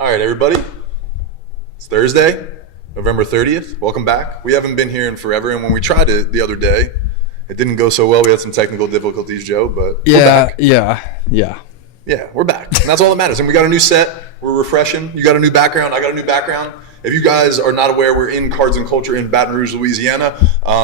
All right, everybody. It's Thursday, November 30th. Welcome back. We haven't been here in forever, and when we tried it the other day, it didn't go so well. We had some technical difficulties, Joe, but we're back. Yeah, we're back. And that's all that matters. And we got a new set. We're refreshing. You got a new background. I got a new background. If you guys are not aware, we're in Cards and Culture in Baton Rouge, Louisiana,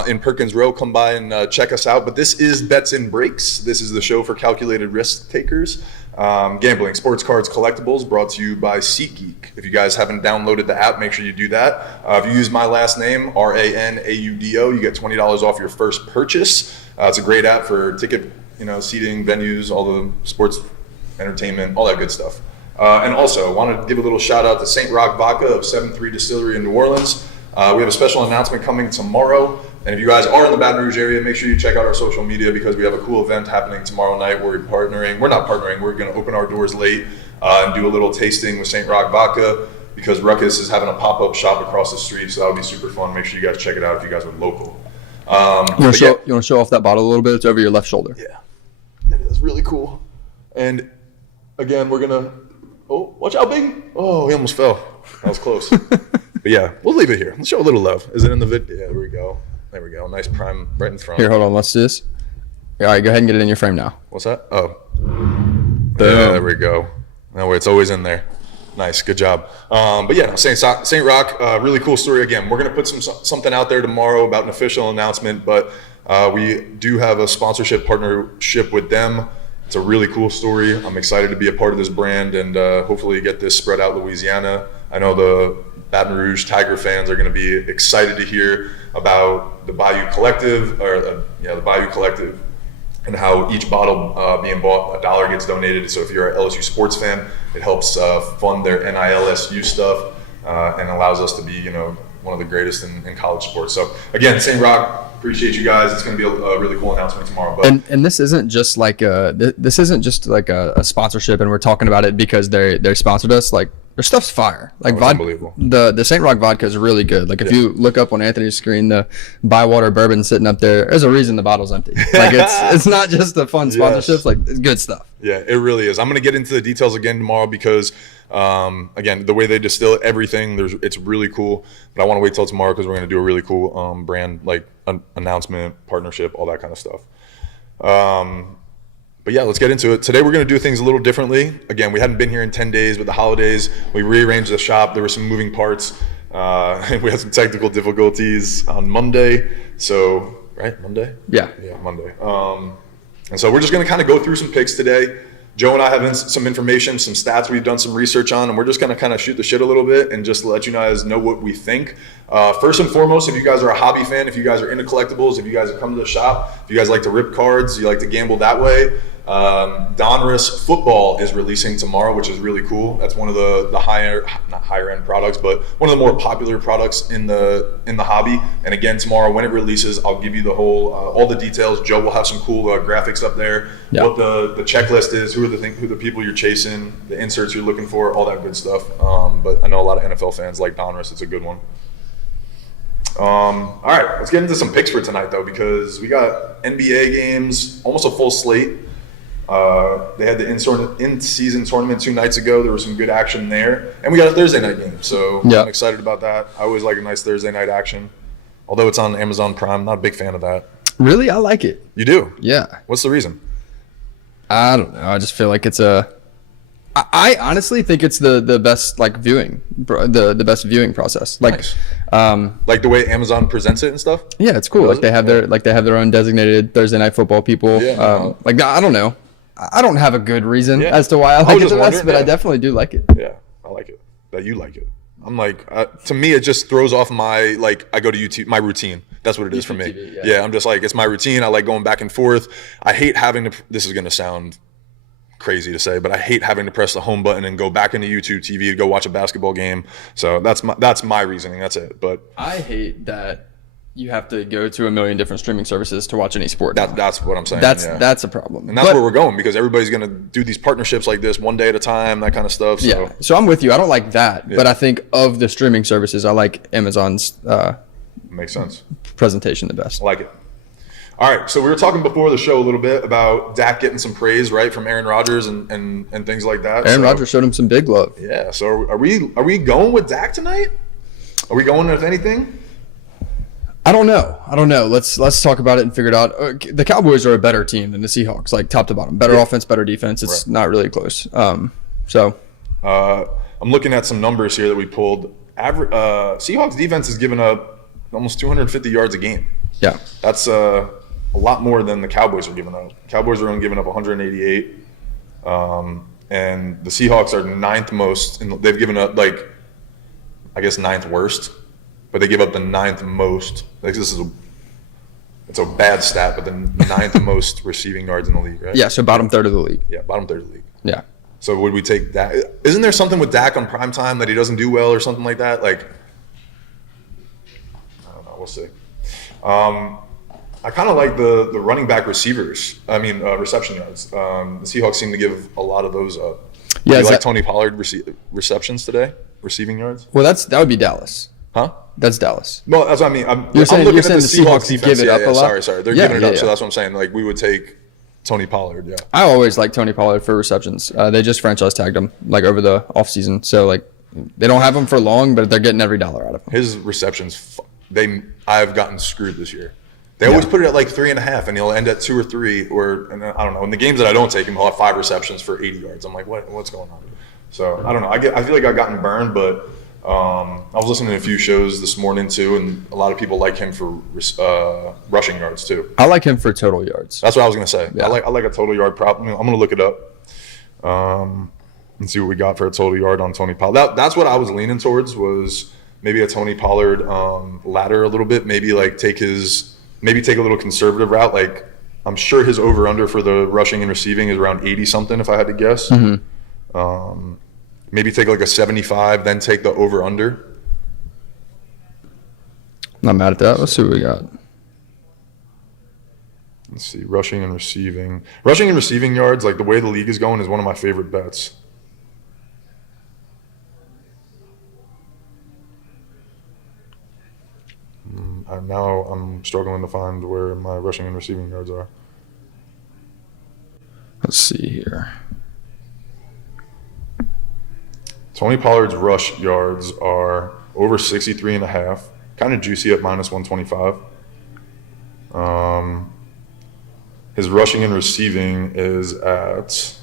in Perkins Row. Come by and check us out. But this is Bets and Breaks. This is the show for calculated risk takers. Gambling, sports cards, collectibles, brought to you by SeatGeek. If you guys haven't downloaded the app, make sure you do that. If you use my last name, Ranaudo, you get $20 off your first purchase. It's a great app for ticket, seating, venues, all the sports, entertainment, all that good stuff. And also, I want to give a little shout out to St. Rock Vodka of 7-3 Distillery in New Orleans. We have a special announcement coming tomorrow. And if you guys are in the Baton Rouge area, make sure you check out our social media because we have a cool event happening tomorrow night where we're going to open our doors late and do a little tasting with St. Rock Vodka because Ruckus is having a pop-up shop across the street, so that'll be super fun. Make sure you guys check it out if you guys are local. You want to show off that bottle a little bit? It's over your left shoulder. Yeah, it is really cool. And again, we're going to... Oh, watch out, Big. Oh, he almost fell. That was close. But yeah, we'll leave it here. Let's show a little love. Is it in the vid? Yeah, there we go. There we go. Nice prime right in front. Here, hold on. Let's do this. All right, go ahead and get it in your frame now. What's that? Oh. Yeah, there we go. That way it's always in there. Nice. Good job. But yeah, St. Rock, really cool story. Again, we're going to put something out there tomorrow about an official announcement, but we do have a sponsorship partnership with them. It's a really cool story. I'm excited to be a part of this brand and hopefully get this spread out Louisiana. I know the Baton Rouge Tiger fans are going to be excited to hear about the Bayou Collective, the Bayou Collective, and how each bottle being bought, $1 gets donated. So if you're an LSU sports fan, it helps fund their NILSU stuff and allows us to be, one of the greatest in college sports. So again, St. Rock. Appreciate you guys. It's going to be a really cool announcement tomorrow. But and this isn't just like a sponsorship, and we're talking about it because they sponsored us. Like their stuff's fire. Like unbelievable. The St. Rock vodka is really good. Like if you look up on Anthony's screen, the Bywater bourbon sitting up there. There's a reason the bottle's empty. Like it's not just the fun sponsorships. Like it's good stuff. Yeah, it really is. I'm going to get into the details again tomorrow because. Again, the way they distill everything, it's really cool. But I want to wait till tomorrow because we're going to do a really cool brand like announcement, partnership, all that kind of stuff. But yeah, let's get into it. Today we're going to do things a little differently. Again, we hadn't been here in 10 days with the holidays. We rearranged the shop. There were some moving parts. And we had some technical difficulties on Monday. So, right? Monday? Yeah, Monday. And so we're just going to kind of go through some picks today. Joe and I have some information, some stats we've done some research on, and we're just going to kind of shoot the shit a little bit and just let you guys know what we think. First and foremost, if you guys are a hobby fan, if you guys are into collectibles, if you guys have come to the shop, if you guys like to rip cards, you like to gamble that way, Donruss Football is releasing tomorrow, which is really cool. That's one of the not higher end products, but one of the more popular products in the hobby. And again, tomorrow when it releases, I'll give you the whole all the details. Joe will have some cool graphics up there. Yep. What the checklist is, who the people you're chasing, the inserts you're looking for, all that good stuff. But I know a lot of NFL fans like Donruss. It's a good one. All right, let's get into some picks for tonight though, because we got NBA games, almost a full slate. They had the in-season tournament 2 nights ago. There was some good action there. And we got a Thursday night game, so I'm excited about that. I always like a nice Thursday night action. Although it's on Amazon Prime, not a big fan of that. Really? I like it. You do? Yeah. What's the reason? I don't know. I just feel like it's I honestly think it's the best viewing, the best viewing process. Nice. Like the way Amazon presents it and stuff. Yeah, it's cool. They have their own designated Thursday night football people. Yeah, I don't know. I don't have a good reason as to why I like it the best, but I definitely do like it. Yeah, I like it. That you like it. I'm like, to me, it just throws off my, I go to YouTube, my routine. That's what it is for me. TV, yeah, I'm just like, it's my routine. I like going back and forth. I hate having to, this is going to sound crazy to say, but I hate having to press the home button and go back into YouTube TV to go watch a basketball game. So that's my reasoning. That's it. But I hate that you have to go to a million different streaming services to watch any sport. That's what I'm saying. That's a problem. And that's where we're going, because everybody's going to do these partnerships like this one day at a time, that kind of stuff. So. Yeah. So I'm with you. I don't like that, but I think of the streaming services, I like Amazon's makes sense presentation the best. I like it. All right, so we were talking before the show a little bit about Dak getting some praise, right, from Aaron Rodgers and things like that. Aaron Rodgers showed him some big love. Yeah, so are we going with Dak tonight? Are we going with anything? I don't know. Let's talk about it and figure it out. The Cowboys are a better team than the Seahawks, like top to bottom. Better offense, better defense. It's not really close. I'm looking at some numbers here that we pulled. Seahawks defense has given up almost 250 yards a game. Yeah, that's a lot more than the Cowboys are giving up. Cowboys are only giving up 188, and the Seahawks are ninth most. They've given up ninth worst. But they give up the ninth most. It's a bad stat, but the ninth most receiving yards in the league, right? Yeah, so bottom third of the league. Yeah, bottom third of the league. Yeah. So would we take that? Isn't there something with Dak on primetime that he doesn't do well or something like that? I don't know. We'll see. I kind of like the running back reception yards. The Seahawks seem to give a lot of those up. Yeah, do you like Tony Pollard receptions today, receiving yards? Well, that would be Dallas. Huh? That's Dallas. Well, that's what I mean. You're saying the Seahawks defense. give it up a lot? Sorry. They're giving it up, so that's what I'm saying. We would take Tony Pollard, yeah. I always like Tony Pollard for receptions. They just franchise tagged him, over the offseason. So, they don't have him for long, but they're getting every dollar out of him. His receptions, I've gotten screwed this year. They always put it at 3.5, and he'll end at 2 or 3, and I don't know. In the games that I don't take him, he'll have 5 receptions for 80 yards. I'm like, what's going on? So, I don't know. I feel like I've gotten burned, but I was listening to a few shows this morning too, and a lot of people like him for rushing yards too. I like him for total yards. That's what I was gonna say. Yeah. I like a total yard prop. I'm gonna look it up and see what we got for a total yard on Tony Pollard. That's what I was leaning towards, was maybe a Tony Pollard ladder a little bit. Maybe take a little conservative route. I'm sure his over under for the rushing and receiving is around 80 something if I had to guess. Mm-hmm. Maybe take a 75, then take the over-under. Not mad at that. Let's see what we got. Let's see, rushing and receiving. Rushing and receiving yards, the way the league is going, is one of my favorite bets. Now I'm struggling to find where my rushing and receiving yards are. Let's see here. Tony Pollard's rush yards are over 63.5, kind of juicy at minus 125. His rushing and receiving is at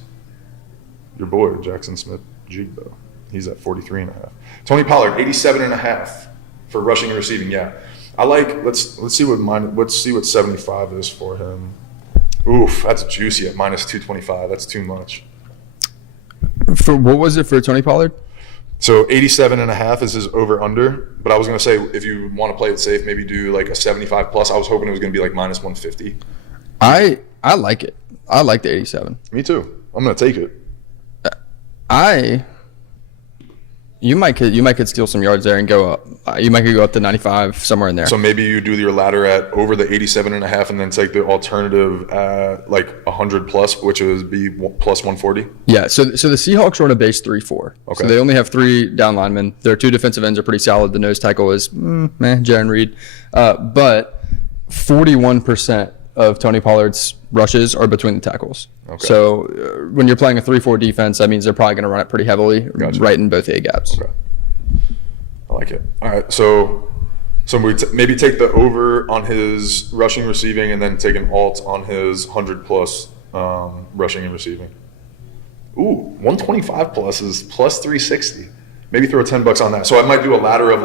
your boy Jackson Smith-Jigba. He's at 43.5. Tony Pollard 87.5 for rushing and receiving. Yeah, I like. Let's see what 75 is for him. Oof, that's juicy at minus 225. That's too much. For what was it for Tony Pollard? So 87.5 is his over/under. But I was gonna say, if you want to play it safe, maybe do a 75 plus. I was hoping it was gonna be minus 150. I like it. I like the 87. Me too. I'm gonna take it. You might could steal some yards there and go up. You might could go up to 95, somewhere in there. So maybe you do your ladder at over the 87.5, and then take the alternative at 100 plus, which would be plus 140. Yeah. So the Seahawks are on a base 3-4. Okay. So they only have 3 down linemen. Their 2 defensive ends are pretty solid. The nose tackle is Jaron Reed, but 41% of Tony Pollard's rushes are between the tackles. Okay. So when you're playing a 3-4 defense, that means they're probably going to run it pretty heavily, right in both A gaps. Okay. I like it. All right, so we maybe take the over on his rushing, receiving, and then take an alt on his 100 plus rushing and receiving. Ooh, 125 plus is plus 360. Maybe throw $10 on that. So I might do a ladder of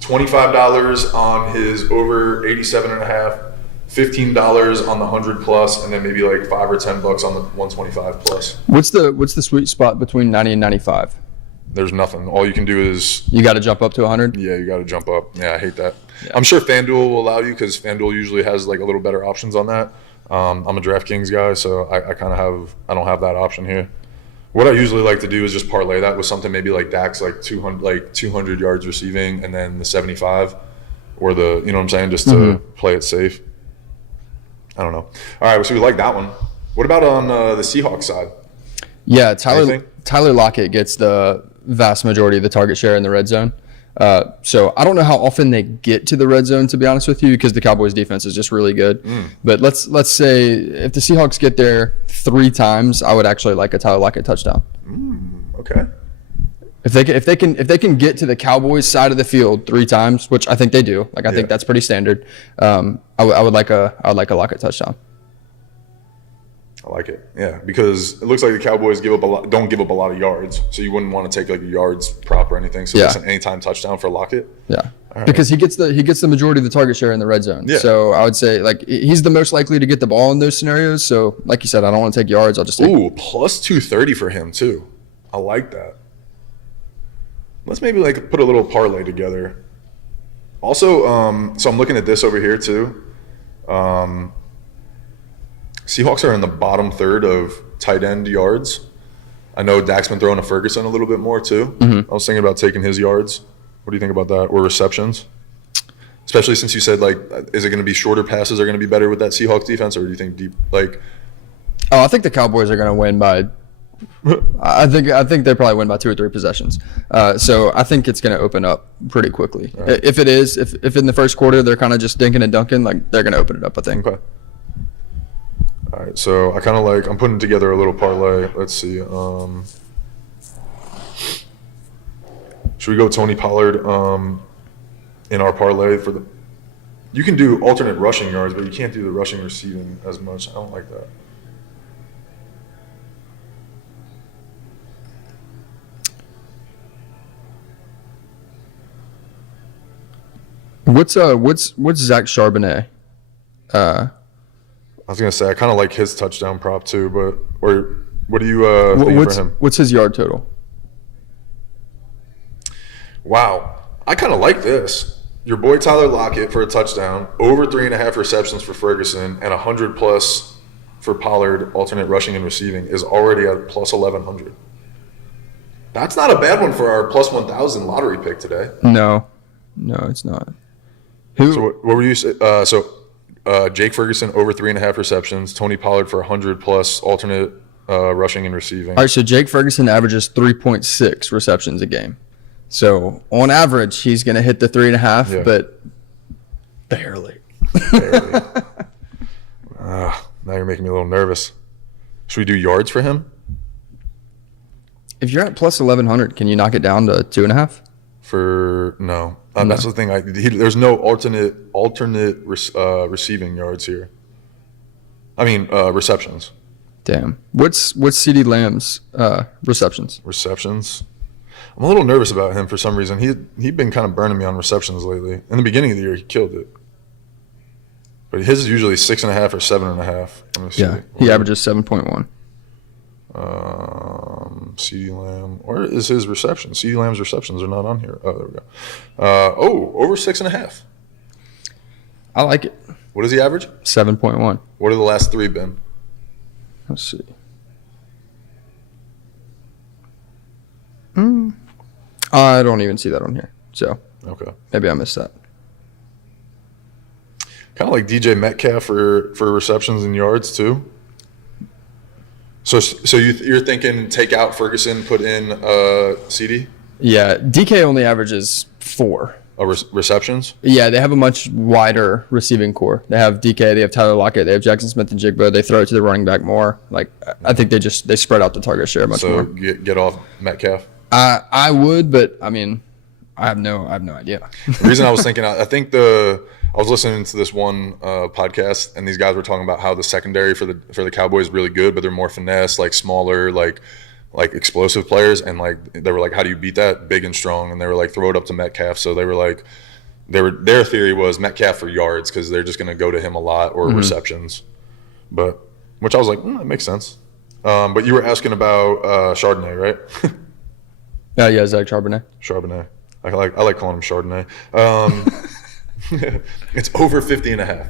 $25 on his over 87.5. $15 on the 100 plus, and then maybe $5 or $10 on the 125 plus. What's the sweet spot between 90 and 95? There's nothing. All you can do is you got to jump up to 100. Yeah, you got to jump up. Yeah, I hate that. Yeah. I'm sure FanDuel will allow you, because FanDuel usually has a little better options on that. I'm a DraftKings guy, so I don't have that option here. What I usually like to do is just parlay that with something maybe like Dak's 200 yards receiving, and then the 75, or the, you know what I'm saying, just to play it safe. I don't know. All right, so we like that one. What about on the Seahawks side? Yeah, Tyler Lockett gets the vast majority of the target share in the red zone. So I don't know how often they get to the red zone, to be honest with you, because the Cowboys defense is just really good. But let's say if the Seahawks get there 3 times, I would actually like a Tyler Lockett touchdown. Okay. If they can get to the Cowboys side of the field 3 times, which I think they do, like I think that's pretty standard. I would like a Lockett touchdown. I like it. Yeah, because it looks like the Cowboys don't give up a lot of yards, so you wouldn't want to take like a yards prop or anything. So it's an anytime touchdown for Lockett. Yeah, because he gets the majority of the target share in the red zone. Yeah. So I would say like he's the most likely to get the ball in those scenarios. So like you said, I don't want to take yards. I'll just take plus 230 for him too. I like that. Let's maybe like put a little parlay together. Also, so I'm looking at this over here too. Seahawks are in the bottom third of tight end yards. I know Dak's been throwing to Ferguson a little bit more too. I was thinking about taking his yards. What do you think about that? Or receptions? Especially since you said, like, is it going to be shorter passes are going to be better with that Seahawks defense, or do you think deep? Like, I think the Cowboys are going to win by. I think they probably win by 2 or 3 possessions. So I think it's going to open up pretty quickly. Right. If in the first quarter they're kind of just dinking and dunking, like they're going to open it up, I think. Okay. All right, so I'm putting together a little parlay. Let's see. Should we go Tony Pollard in our parlay for the? You can do alternate rushing yards, but you can't do the rushing receiving as much. I don't like that. What's Zach Charbonnet? I was gonna say I kind of like his touchdown prop too, but what do you think for him? What's his yard total? Wow, I kind of like this. Your boy Tyler Lockett for a touchdown, over 3.5 receptions for Ferguson, and 100 plus for Pollard, alternate rushing and receiving, is already at plus 1,100. That's not a bad one for our plus 1,000 lottery pick today. No, it's not. Who? So what were you saying? Jake Ferguson over 3.5 receptions, Tony Pollard for 100 plus alternate rushing and receiving. All right, so Jake Ferguson averages 3.6 receptions a game. So on average, he's going to hit the 3.5, but barely. Now you're making me a little nervous. Should we do yards for him? If you're at plus 1,100, can you knock it down to 2.5? No. That's the thing. There's no alternate receiving yards here. I mean receptions. Damn. What's CeeDee Lamb's receptions? Receptions. I'm a little nervous about him for some reason. He'd been kind of burning me on receptions lately. In the beginning of the year, he killed it. But his is usually 6.5 or 7.5. Yeah, he averages 7.1. CeeDee Lamb. Where is his reception? CeeDee Lamb's receptions are not on here. Oh, there we go. Over 6.5. I like it. What does he average? 7.1. What are the last 3 been? Let's see. I don't even see that on here. So okay, maybe I missed that. Kind of like DJ Metcalf for receptions and yards too. So you're thinking take out Ferguson, put in CD? Yeah, DK only averages 4. Receptions? Yeah, they have a much wider receiving core. They have DK, they have Tyler Lockett, they have Jackson Smith and Jigba. They throw it to the running back more. Like I think they spread out the target share much more. So get off Metcalf? I would, but I mean, I have no idea. The reason I was thinking, I was listening to this one podcast, and these guys were talking about how the secondary for the Cowboys is really good, but they're more finesse, like smaller, like explosive players, and like they were like, how do you beat that? Big and strong, and they were like, throw it up to Metcalf. So they were like, their theory was Metcalf for yards because they're just going to go to him a lot or receptions, which I was like, that makes sense. But you were asking about Chardonnay, right? Yeah, Zach Charbonnet. Charbonnet. I like calling him Chardonnay. It's over 50.5.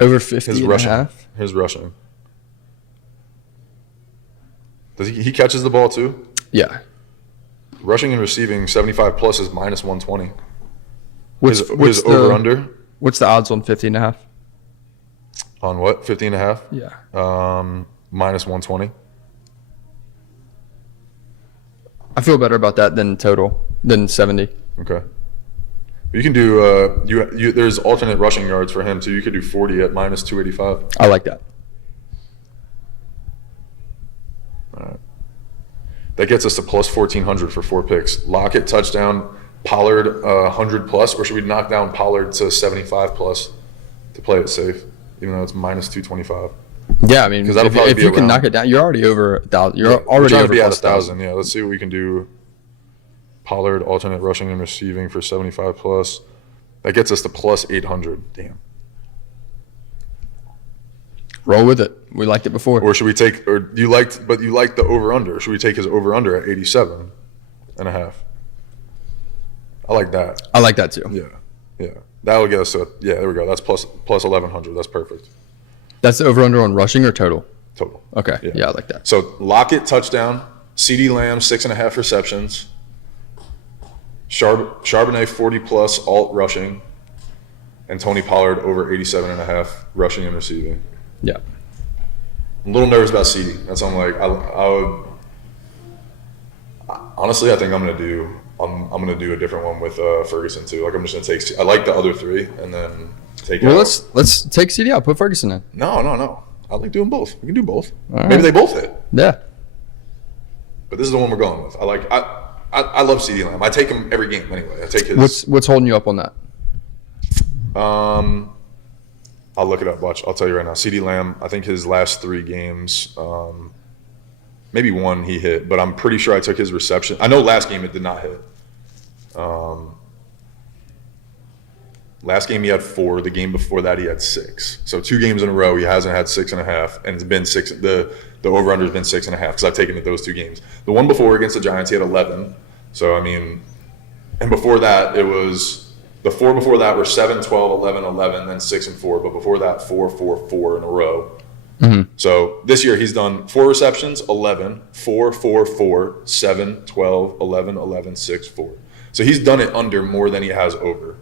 Over 50.5? His rushing. Does he catches the ball too? Yeah. Rushing and receiving 75 plus is minus 120. What's his over under? What's the odds on 50.5? On what? 50.5? Yeah. Minus 120. I feel better about that than 70. Okay. You can do there's alternate rushing yards for him too. You could do 40 at minus 285. I like that. All right. That gets us to plus 1,400 for 4 picks. Lockett touchdown, Pollard 100 plus, or should we knock down Pollard to 75 plus to play it safe, even though it's minus 225? Yeah, I mean, if you can knock it down, you're already over 1,000. You're already trying over to be at 1,000. 1,000. Yeah, let's see what we can do. Pollard alternate rushing and receiving for 75 plus. That gets us to plus 800. Damn. Roll with it. We liked it before. Or should we take? Or you liked the over under? Should we take his over under at 87 and a half? I like that. I like that too. Yeah. That'll get us to there we go. That's plus 1,100. That's perfect. That's the over under on rushing or total? Total. Okay. Yeah, I like that. So Lockett touchdown, CeeDee Lamb 6.5 receptions, Charbonnet 40 plus alt rushing, and Tony Pollard over 87.5 rushing and receiving. Yeah. I'm a little nervous about CeeDee. That's what I'm like. I would honestly. I think I'm gonna do a different one with Ferguson too. Like I'm just gonna take. I like the other 3 and then take. Well, let's take CeeDee out. Put Ferguson in. No. I like doing both. We can do both. All Maybe right. they both hit. Yeah. But this is the one we're going with. I love CeeDee Lamb. I take him every game anyway. I take his. What's holding you up on that? I'll look it up. Watch. I'll tell you right now. CeeDee Lamb. I think his last 3 games, maybe one he hit, but I'm pretty sure I took his reception. I know last game it did not hit. Last game he had 4. The game before that he had 6. So 2 games in a row he hasn't had 6.5, and it's been 6. The over under has been 6.5 because I've taken it those 2 games. The one before against the Giants he had 11. So I mean, and before that it was the 4 before that were 7, 12, 11, 11, then 6 and 4. But before that 4, 4, 4 in a row. Mm-hmm. So this year he's done 4 receptions, 11, 4, 4, 4, 7, 12, 11, 11, 6, 4. So he's done it under more than he has over.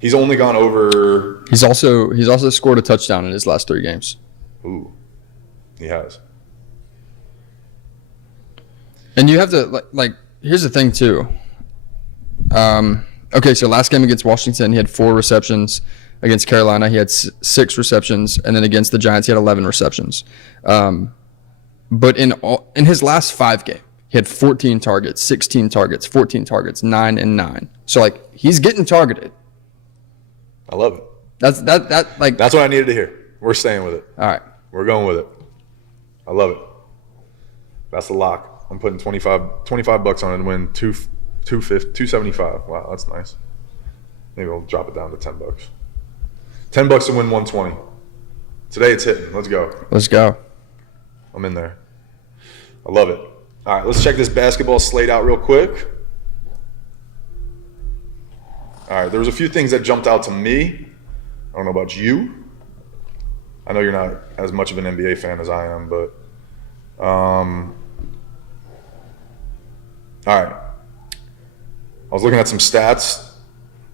He's only gone over. He's also scored a touchdown in his last 3 games. Ooh, he has. And you have to like. Here's the thing too. Okay, so last game against Washington, he had 4 receptions. Against Carolina, he had 6 receptions, and then against the Giants, he had 11 receptions. But in his last 5 games, he had 14 targets, 16 targets, 14 targets, 9 and 9. So like he's getting targeted. I love it. That's what I needed to hear. We're staying with it. All right. We're going with it. I love it. That's the lock. I'm putting $25 on it and win 275. Wow, that's nice. Maybe I'll drop it down to $10. $10 to win 120. Today it's hitting. Let's go. Let's go. I'm in there. I love it. All right, let's check this basketball slate out real quick. All right, there was a few things that jumped out to me. I don't know about you. I know you're not as much of an NBA fan as I am, but all right. I was looking at some stats.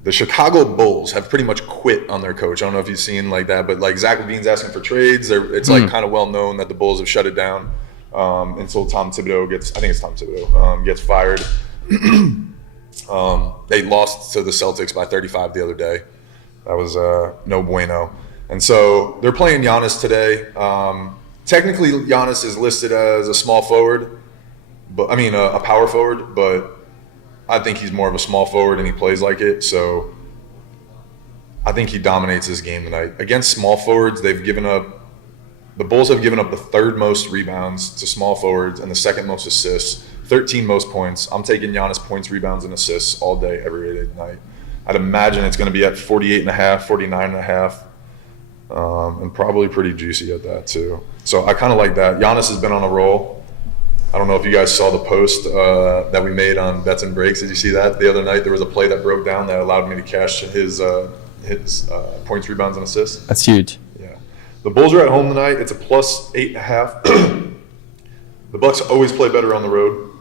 The Chicago Bulls have pretty much quit on their coach. I don't know if you've seen like that, but like Zach LaVine's asking for trades. It's like kind of well known that the Bulls have shut it down until Tom Thibodeau gets fired. They lost to the Celtics by 35 the other day. That was no bueno. And so they're playing Giannis today. Technically, Giannis is listed as a small forward, but a power forward, but I think he's more of a small forward and he plays like it. So I think he dominates this game tonight. Against small forwards, the Bulls have given up the 3rd most rebounds to small forwards and the 2nd most assists, 13 most points. I'm taking Giannis points, rebounds, and assists all day, every day night. I'd imagine it's going to be at 48.5, 49.5, and probably pretty juicy at that too. So I kind of like that. Giannis has been on a roll. I don't know if you guys saw the post that we made on Bets and Breaks. Did you see that? The other night there was a play that broke down that allowed me to cash his points, rebounds, and assists. That's huge. Yeah. The Bulls are at home tonight. It's a plus 8.5. The Bucks always play better on the road.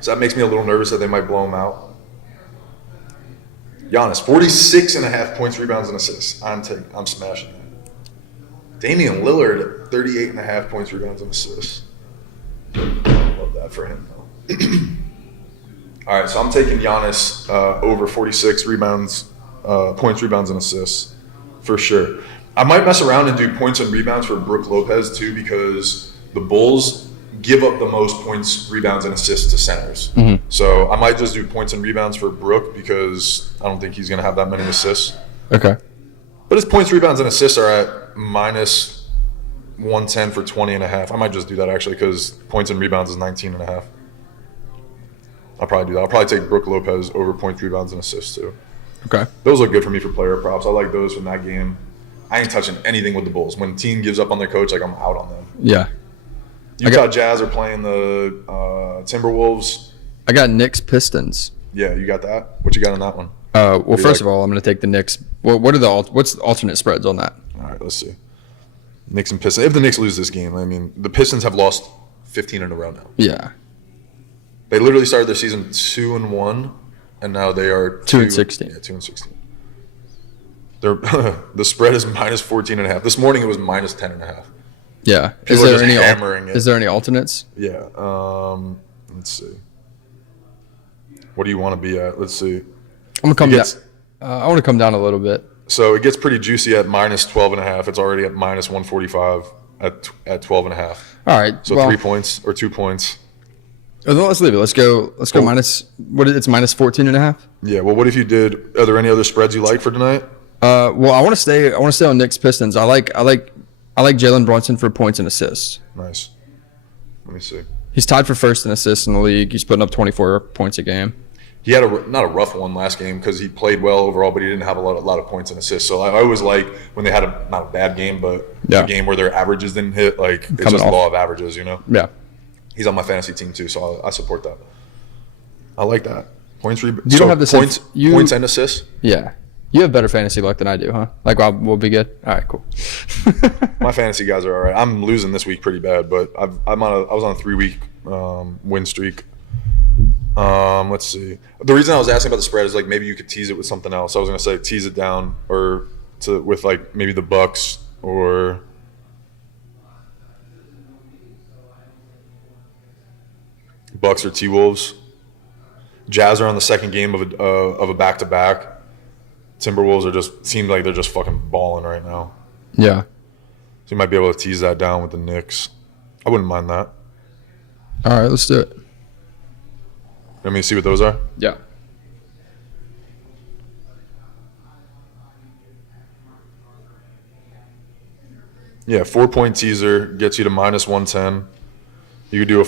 So that makes me a little nervous that they might blow them out. Giannis, 46.5 points, rebounds, and assists. I'm smashing that. Damian Lillard, 38.5 points, rebounds, and assists. Love that for him, though. All right, so I'm taking Giannis over 46 rebounds, points, rebounds, and assists for sure. I might mess around and do points and rebounds for Brook Lopez too, because the Bulls give up the most points, rebounds, and assists to centers. Mm-hmm. So I might just do points and rebounds for Brook because I don't think he's going to have that many assists. Okay. But his points, rebounds, and assists are at minus 110 for 20.5. I might just do that actually because points and rebounds is 19.5. I'll probably do that. I'll probably take Brook Lopez over points, rebounds, and assists too. Okay. Those look good for me for player props. I like those from that game. I ain't touching anything with the Bulls. When team gives up on their coach, like I'm out on them. Yeah. Utah Jazz are playing the Timberwolves. I got Knicks Pistons. Yeah, you got that? What you got on that one? Well, first of all, I'm going to take the Knicks. What's the alternate spreads on that? All right, let's see. Knicks and Pistons. If the Knicks lose this game, I mean, the Pistons have lost 15 in a row now. Yeah. They literally started their season 2-1, and now they are 2-16. Yeah, 2-16. They're the spread is minus 14.5. This morning it was minus 10.5. Yeah. People are just hammering it. Is there any alternates? Yeah. Let's see. What do you want to be at? Let's see. I'm gonna come down. I want to come down a little bit. So it gets pretty juicy at minus 12.5. It's already at minus 145 at 12.5. All right. So 3 points or 2 points. Let's leave it. Let's go minus. It's minus 14.5. Yeah. Well, what if you did? Are there any other spreads you like for tonight? Well, I want to stay on Knicks Pistons. I like Jalen Brunson for points and assists. Nice. Let me see. He's tied for first in assists in the league. He's putting up 24 points a game. He had not a rough one last game because he played well overall, but he didn't have a lot of points and assists. So I always like when they had not a bad game, but a game where their averages didn't hit. Like it's just law of averages, you know. Yeah. He's on my fantasy team too, so I support that. I like that. Points, you don't have the points, points and assists. Yeah. You have better fantasy luck than I do, huh? Like, we'll be good. All right, cool. My fantasy guys are all right. I'm losing this week pretty bad, but I was on a 3-week win streak. Let's see. The reason I was asking about the spread is like maybe you could tease it with something else. I was gonna say tease it down with like maybe the Bucks or T-Wolves. Jazz are on the second game of a back-to-back. Timberwolves seem like they're just fucking balling right now. Yeah. So you might be able to tease that down with the Knicks. I wouldn't mind that. All right, let's do it. Let me see what those are. Yeah. Yeah, 4-point teaser gets you to minus 110. You could do a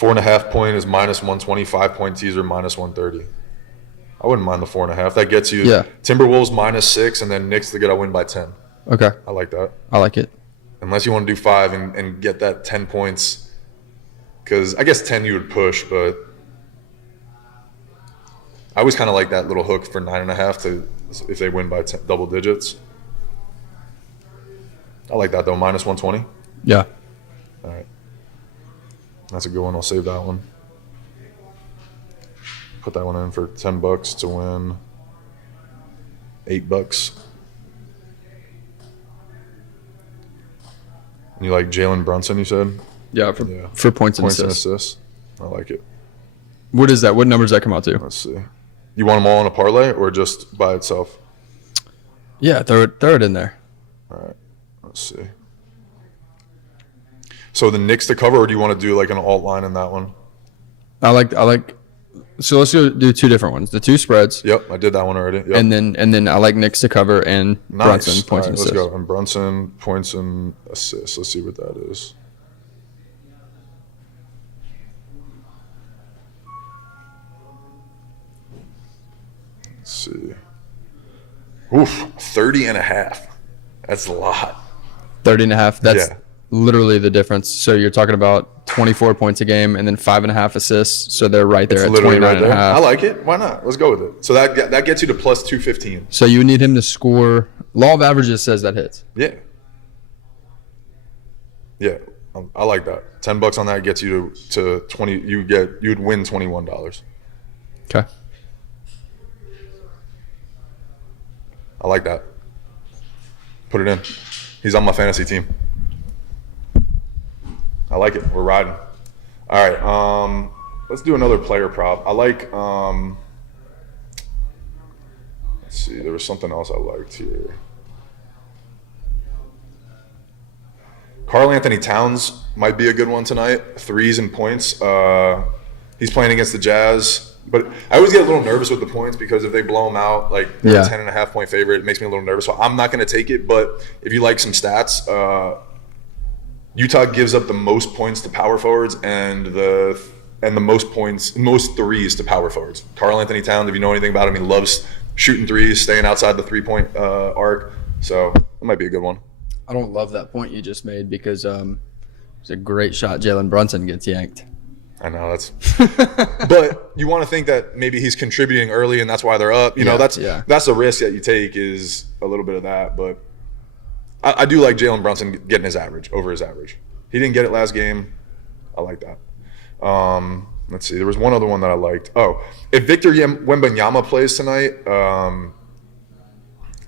4.5 point is minus 120. 5-point teaser minus 130. I wouldn't mind the 4.5. That gets you Timberwolves minus 6, and then Knicks to get a win by 10. Okay. I like that. I like it. Unless you want to do 5 and get that 10 points, because I guess 10 you would push, but I always kind of like that little hook for 9.5 if they win by double digits. I like that though, minus 120. Yeah. All right. That's a good one. I'll save that one. Put that one in for $10 to win $8. And you like Jalen Brunson, you said? Yeah, for points and assists. I like it. What is that? What numbers does that come out to? Let's see. You want them all in a parlay or just by itself? Yeah, throw it in there. All right. Let's see. So the Knicks to cover, or do you want to do like an alt line in that one? I like. So let's go do two different ones. The two spreads. Yep, I did that one already. Yep. And then I like Knicks to cover and Brunson points and assists. Let's go. And Brunson points and assists. Let's see what that is. Let's see. Oof, 30.5. That's a lot. 30.5. That's literally the difference. So you're talking about 24 points a game and then 5.5 assists. So they're right there at 29.5. I like it. Why not? Let's go with it. So that gets you to plus 215. So you need him to score. Law of averages says that hits. Yeah. Yeah, I like that. $10 on that gets you to 20. You'd win $21. Okay. I like that. Put it in. He's on my fantasy team. I like it. We're riding. All right. Let's do another player prop. I like. Let's see. There was something else I liked here. Karl Anthony Towns might be a good one tonight. Threes and points. He's playing against the Jazz. But I always get a little nervous with the points because if they blow them out, like they're a 10.5 point favorite, it makes me a little nervous. So I'm not going to take it. But if you like some stats, Utah gives up the most points to power forwards and the most threes to power forwards. Karl Anthony Towns, if you know anything about him, he loves shooting threes, staying outside the 3-point arc. So it might be a good one. I don't love that point you just made because it's a great shot. Jalen Brunson gets yanked. I know that's, but you want to think that maybe he's contributing early and that's why they're up. You know, that's the risk that you take is a little bit of that. But I do like Jalen Brunson getting his average over his average. He didn't get it last game. I like that. Let's see. There was one other one that I liked. Oh, if Victor Wembanyama plays tonight,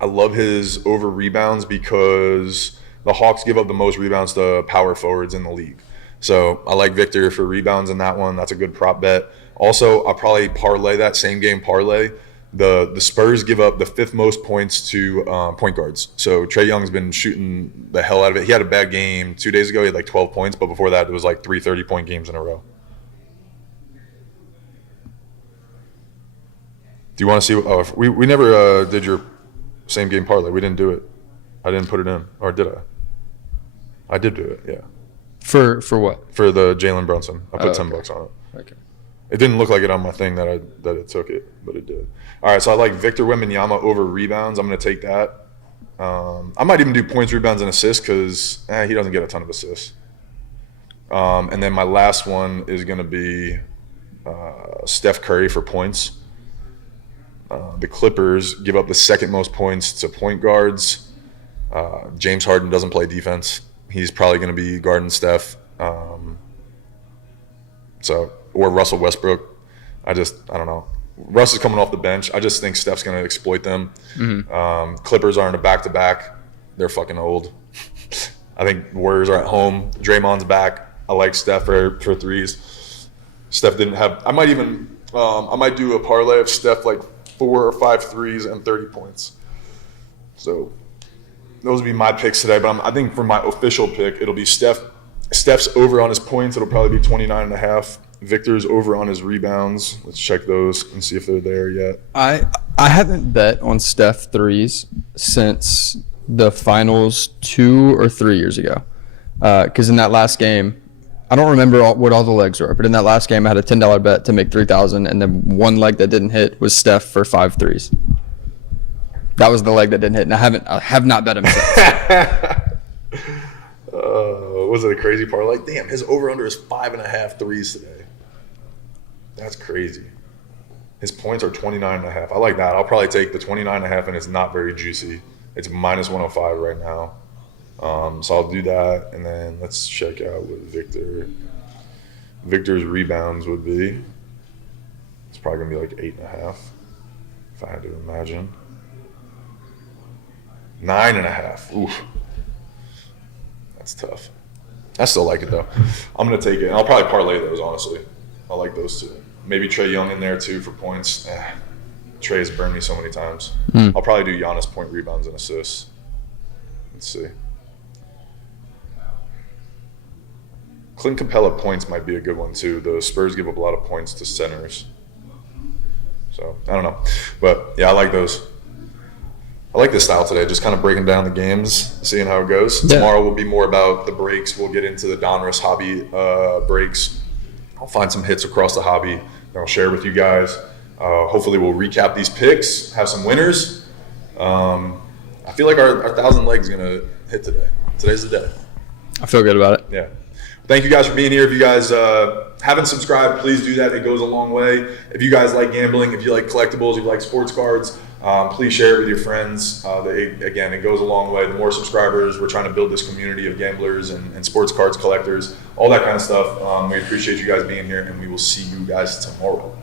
I love his over rebounds because the Hawks give up the most rebounds to power forwards in the league. So I like Victor for rebounds in that one. That's a good prop bet. Also, I'll probably parlay that same game parlay. The Spurs give up the 5th most points to point guards. So Trae Young's been shooting the hell out of it. He had a bad game 2 days ago. He had like 12 points, but before that, it was like 3 30-point games in a row. Do you want to see? Oh, we never did your same game parlay. We didn't do it. I didn't put it in, or did I? I did do it. Yeah. For what? For the Jalen Brunson. I put $10 on it. Okay. It didn't look like it on my thing that it took it, but it did. All right, so I like Victor Wembanyama over rebounds. I'm going to take that. I might even do points, rebounds, and assists because he doesn't get a ton of assists. And then my last one is going to be Steph Curry for points. The Clippers give up the 2nd most points to point guards. James Harden doesn't play defense. He's probably going to be guarding Steph. Or Russell Westbrook. I don't know. Russ is coming off the bench. I just think Steph's going to exploit them. Mm-hmm. Clippers are in a back-to-back. They're fucking old. I think Warriors are at home. Draymond's back. I like Steph for threes. Steph didn't have – I might do a parlay of Steph like 4 or 5 threes and 30 points. So those would be my picks today. But I think for my official pick, it'll be Steph's over on his points. It'll probably be 29.5. Victor's over on his rebounds. Let's check those and see if they're there yet. I haven't bet on Steph threes since the finals 2 or 3 years ago. Because in that last game, I don't remember what all the legs were, but in that last game, I had a $10 bet to make $3,000, and then one leg that didn't hit was Steph for 5 threes. That was the leg that didn't hit, and I have not bet him since. Was it a crazy parlay? Damn, his over-under is 5.5 threes today. That's crazy. His points are 29.5. I like that. I'll probably take the 29.5, and it's not very juicy. It's -105 right now. So I'll do that, and then let's check out what Victor's rebounds would be. It's probably going to be like 8.5, if I had to imagine. 9.5. Oof. That's tough. I still like it, though. I'm going to take it, and I'll probably parlay those, honestly. I like those two. Maybe Trae Young in there, too, for points. Trae has burned me so many times. I'll probably do Giannis point, rebounds, and assists. Let's see. Clint Capella points might be a good one, too. The Spurs give up a lot of points to centers. So, I don't know. But, yeah, I like those. I like this style today, just kind of breaking down the games, seeing how it goes. Yeah. Tomorrow will be more about the breaks. We'll get into the Donruss hobby breaks. I'll find some hits across the hobby that I'll share with you guys. Hopefully we'll recap these picks, have some winners. I feel like our 1,000 legs is going to hit today. Today's the day. I feel good about it. Yeah. Thank you guys for being here. If you guys haven't subscribed, please do that. It goes a long way. If you guys like gambling, if you like collectibles, if you like sports cards, please share it with your friends. Again, it goes a long way. The more subscribers, we're trying to build this community of gamblers and sports cards collectors, all that kind of stuff. We appreciate you guys being here, and we will see you guys tomorrow.